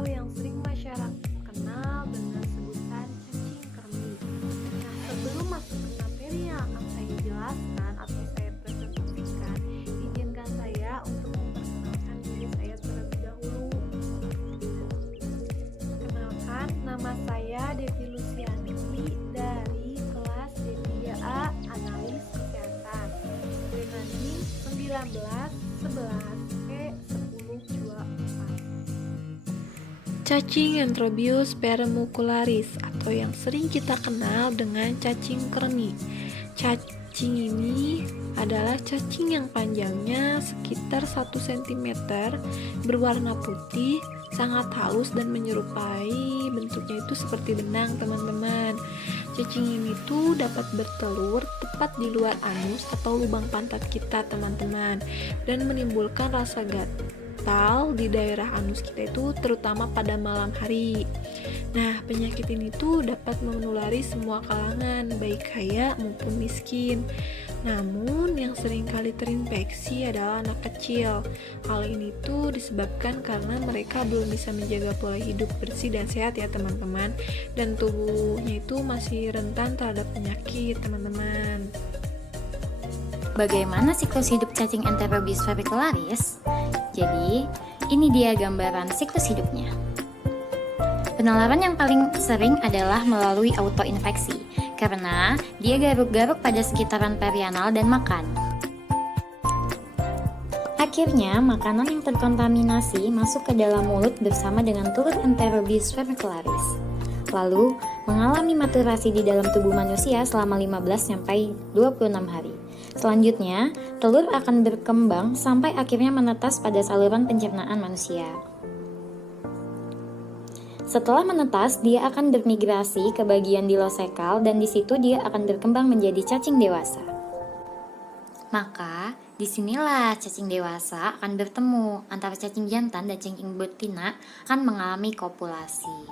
atau yang sering masyarakat kenal dengan sebutan cacing kremi. Nah, sebelum masuk ke materi yang akan saya jelaskan atau saya presentasikan, izinkan saya untuk memperkenalkan diri saya terlebih dahulu. Kenalkan, nama saya Devi Luciani dari kelas D3A Analis Kesehatan dengan NIM 1911E1024. Cacing Enterobius permucularis atau yang sering kita kenal dengan cacing kremi. Cacing ini adalah cacing yang panjangnya sekitar 1 cm, berwarna putih, sangat halus dan menyerupai bentuknya itu seperti benang, teman-teman. Cacing ini tuh dapat bertelur tepat di luar anus atau lubang pantat kita, teman-teman, dan menimbulkan rasa gatal di daerah anus kita itu terutama pada malam hari. Nah, penyakit ini tuh dapat menulari semua kalangan, baik kaya maupun miskin. Namun, yang sering kali terinfeksi adalah anak kecil. Hal ini tuh disebabkan karena mereka belum bisa menjaga pola hidup bersih dan sehat ya teman-teman, dan tubuhnya itu masih rentan terhadap penyakit, teman-teman. Bagaimana siklus hidup cacing Enterobius vermicularis? Jadi, ini dia gambaran siklus hidupnya. Penularan yang paling sering adalah melalui autoinfeksi, karena dia garuk-garuk pada sekitaran perianal dan makan. Akhirnya, makanan yang terkontaminasi masuk ke dalam mulut bersama dengan telur Enterobius vermicularis, lalu mengalami maturasi di dalam tubuh manusia selama 15-26 hari. Selanjutnya, telur akan berkembang sampai akhirnya menetas pada saluran pencernaan manusia. Setelah menetas, dia akan bermigrasi ke bagian dilosekal dan di situ dia akan berkembang menjadi cacing dewasa. Maka, disinilah cacing dewasa akan bertemu antara cacing jantan dan cacing betina akan mengalami kopulasi.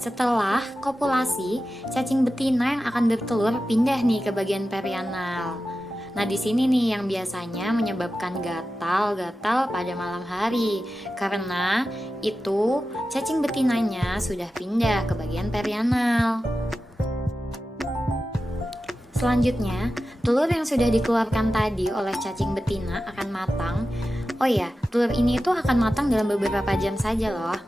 Setelah kopulasi, cacing betina yang akan bertelur pindah nih ke bagian perianal. Nah, di sini nih yang biasanya menyebabkan gatal-gatal pada malam hari. Karena itu cacing betinanya sudah pindah ke bagian perianal. Selanjutnya, telur yang sudah dikeluarkan tadi oleh cacing betina akan matang. Oh ya, telur ini itu akan matang dalam beberapa jam saja loh.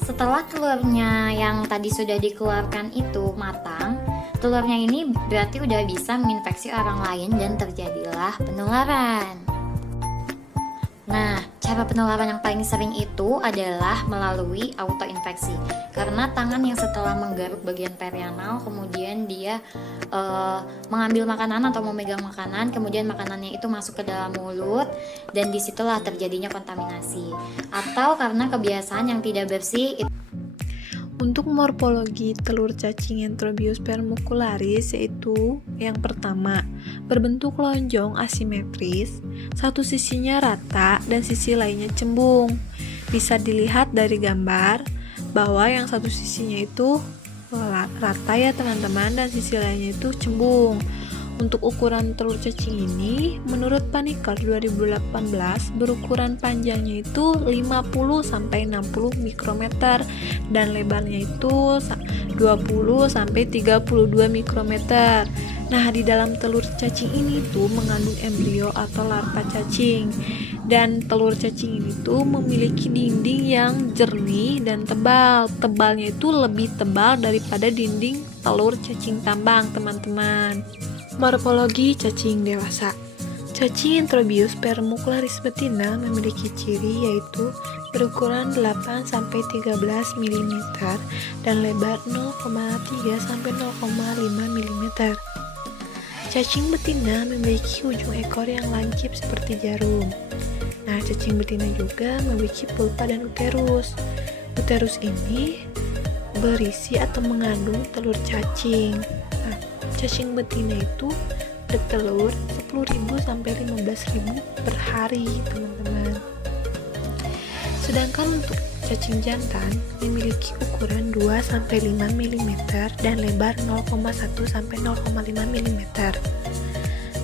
Setelah telurnya yang tadi sudah dikeluarkan itu matang, telurnya ini berarti udah bisa menginfeksi orang lain dan terjadilah penularan. Nah, cara penularan yang paling sering itu adalah melalui autoinfeksi. Karena tangan yang setelah menggaruk bagian perianal, kemudian dia mengambil makanan atau memegang makanan, kemudian makanannya itu masuk ke dalam mulut, dan disitulah terjadinya kontaminasi. Atau karena kebiasaan yang tidak bersih. Untuk morfologi telur cacing Enterobius permucularis yaitu yang pertama, berbentuk lonjong asimetris, satu sisinya rata dan sisi lainnya cembung. Bisa dilihat dari gambar bahwa yang satu sisinya itu rata ya teman-teman, dan sisi lainnya itu cembung. Untuk ukuran telur cacing ini, menurut Panikkar 2018, berukuran panjangnya itu 50-60 mikrometer dan lebarnya itu 20-32 mikrometer. Nah, di dalam telur cacing ini tuh mengandung embrio atau larva cacing. Dan telur cacing ini tuh memiliki dinding yang jernih dan tebal. Tebalnya itu lebih tebal daripada dinding telur cacing tambang, teman-teman. Morfologi cacing dewasa. Cacing Enterobius permucularis betina memiliki ciri yaitu berukuran 8-13 mm dan lebar 0,3-0,5 mm. Cacing betina memiliki ujung ekor yang lancip seperti jarum. Nah, cacing betina juga memiliki pulpa dan uterus. Uterus ini berisi atau mengandung telur cacing. Nah, cacing betina itu bertelur 10.000 sampai 15.000 per hari, teman-teman. Sedangkan untuk cacing jantan memiliki ukuran 2 sampai 5 mm dan lebar 0,1 sampai 0,5 mm.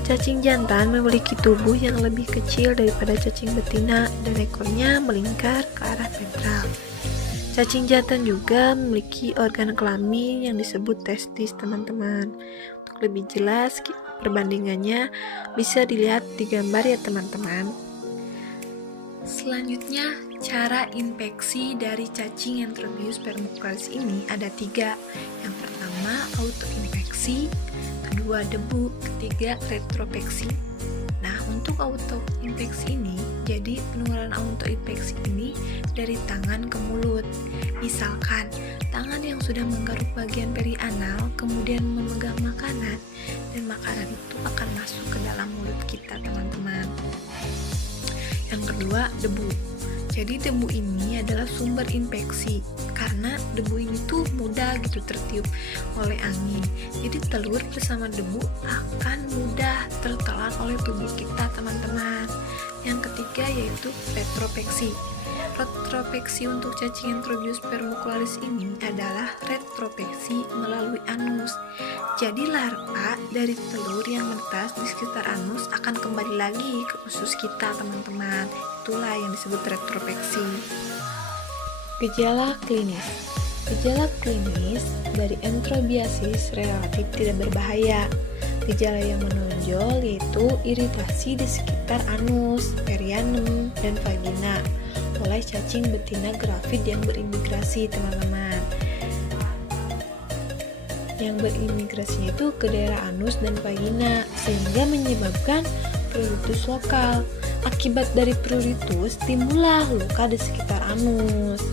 Cacing jantan memiliki tubuh yang lebih kecil daripada cacing betina dan ekornya melingkar ke arah ventral. Cacing jantan juga memiliki organ kelamin yang disebut testis, teman-teman. Untuk lebih jelas perbandingannya bisa dilihat di gambar ya teman-teman. Selanjutnya, cara infeksi dari cacing Enterobius vermicularis ini ada 3. Yang pertama, autoinfeksi, kedua debu, ketiga retropeksi. Nah, untuk autoinfeksi ini, jadi penularan autoinfeksi ini dari tangan ke mulut. Misalkan, tangan yang sudah menggaruk bagian perianal kemudian memegang makanan, dan makanan itu akan masuk ke dalam mulut kita, teman-teman. Yang kedua, debu. Jadi debu ini adalah sumber infeksi karena debu ini tuh mudah gitu tertiup oleh angin. Jadi telur bersama debu akan mudah tertelan oleh tubuh kita, teman-teman. Yang ketiga yaitu retropeksi. Retropeksi untuk cacing Enterobius vermicularis ini adalah retropeksi melalui anus. Jadi larva dari telur yang menetas di sekitar anus akan kembali lagi ke usus kita, teman-teman. Itulah yang disebut retropeksi. Gejala klinis. Gejala klinis dari enterobiasis relatif tidak berbahaya. Gejala yang menonjol yaitu iritasi di sekitar anus, perianum, dan vagina oleh cacing betina gravid yang berimigrasi, teman-teman. Yang berimigrasinya itu ke daerah anus dan vagina sehingga menyebabkan pruritus lokal. Akibat dari pruritus timbullah luka di sekitar anus.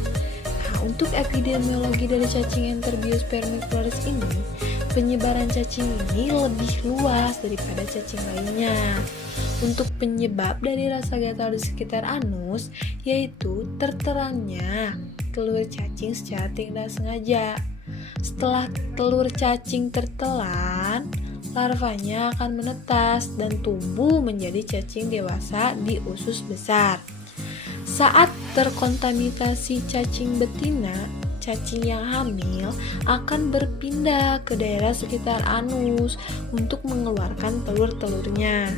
Nah, untuk epidemiologi dari cacing Enterobius vermicularis ini, penyebaran cacing ini lebih luas daripada cacing lainnya. Untuk penyebab dari rasa gatal di sekitar anus yaitu tertelannya telur cacing secara tidak sengaja. Setelah telur cacing tertelan, larvanya akan menetas dan tumbuh menjadi cacing dewasa di usus besar. Saat terkontaminasi cacing betina, cacing yang hamil akan berpindah ke daerah sekitar anus untuk mengeluarkan telur-telurnya.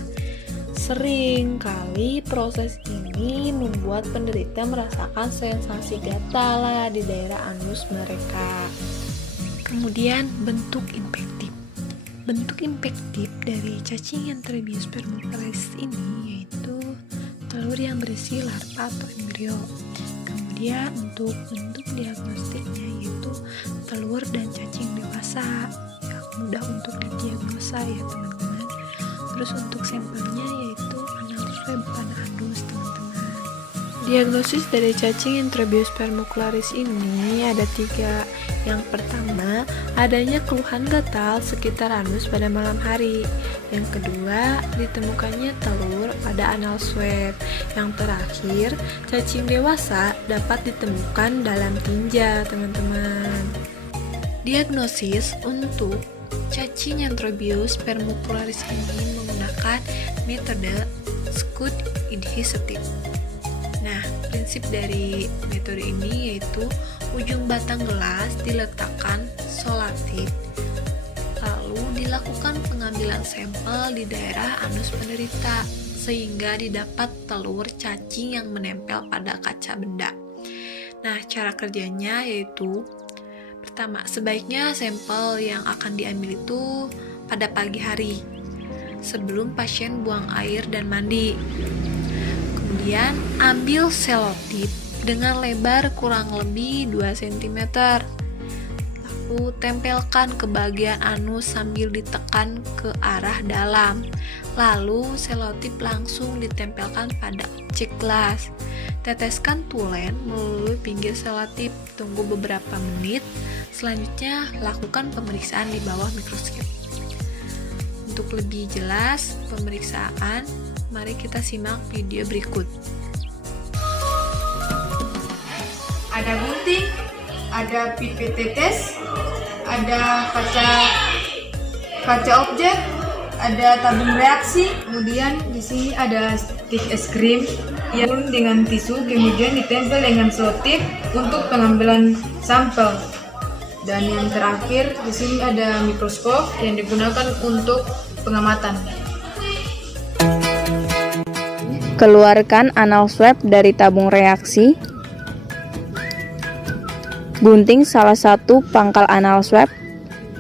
Sering kali proses ini membuat penderita merasakan sensasi gatal di daerah anus mereka. Kemudian bentuk infektif. Bentuk infektif dari cacing Enterobius vermicularis ini yaitu telur yang berisi larva atau embrio. Kemudian untuk bentuk diagnostiknya yaitu telur dan cacing dewasa yang mudah untuk didiagnosa ya teman-teman. Terus untuk sampelnya yaitu anal swab pada anus, teman-teman. Diagnosis dari cacing Enterobius vermicularis ini ada 3. Yang pertama, adanya keluhan gatal sekitar anus pada malam hari. Yang kedua, ditemukannya telur pada anal swab. Yang terakhir, cacing dewasa dapat ditemukan dalam tinja, teman-teman. Diagnosis untuk cacing Enterobius vermicularis ini menggunakan metode Scoot-Idhisetit. Nah, prinsip dari metode ini yaitu ujung batang gelas diletakkan solatif, lalu dilakukan pengambilan sampel di daerah anus penderita sehingga didapat telur cacing yang menempel pada kaca benda. Nah, cara kerjanya yaitu pertama, sebaiknya sampel yang akan diambil itu pada pagi hari sebelum pasien buang air dan mandi. Kemudian ambil selotip dengan lebar kurang lebih 2 cm. Lalu tempelkan ke bagian anus sambil ditekan ke arah dalam. Lalu selotip langsung ditempelkan pada objek gelas. Teteskan tulen melalui pinggir selotip. Tunggu beberapa menit. Selanjutnya lakukan pemeriksaan di bawah mikroskop. Untuk lebih jelas pemeriksaan, mari kita simak video berikut. Ada gunting, ada pipet tetes, ada kaca objek, ada tabung reaksi, kemudian di sini ada stik es krim yang dengan tisu kemudian ditempel dengan selotip untuk pengambilan sampel. Dan yang terakhir di sini ada mikroskop yang digunakan untuk pengamatan. Keluarkan anal swab dari tabung reaksi. Gunting salah satu pangkal anal swab,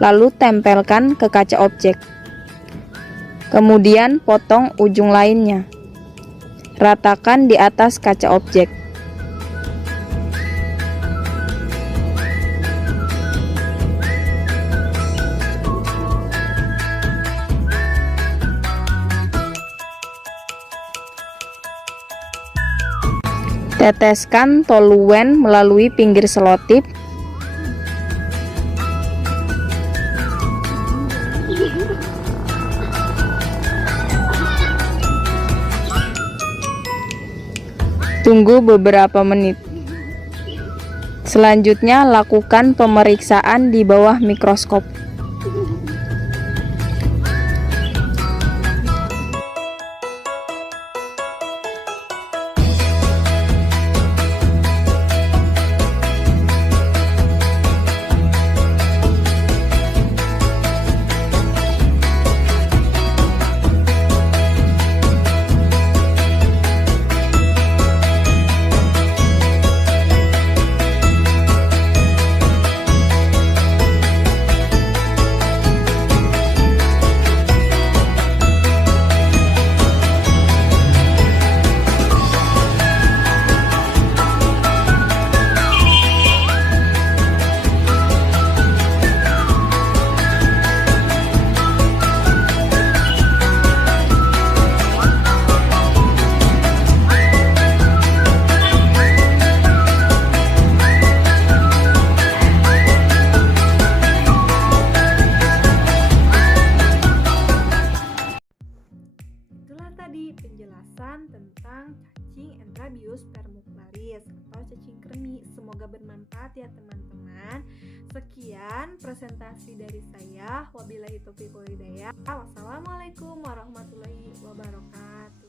lalu tempelkan ke kaca objek. Kemudian potong ujung lainnya. Ratakan di atas kaca objek. Teteskan toluen melalui pinggir selotip. Tunggu beberapa menit. Selanjutnya, lakukan pemeriksaan di bawah mikroskop. Tadi penjelasan tentang cacing Entrabius vermucularis atau cacing kremi. Semoga bermanfaat ya teman-teman. Sekian presentasi dari saya. Wabillahi taufiq wal hidayah. Wassalamualaikum warahmatullahi wabarakatuh.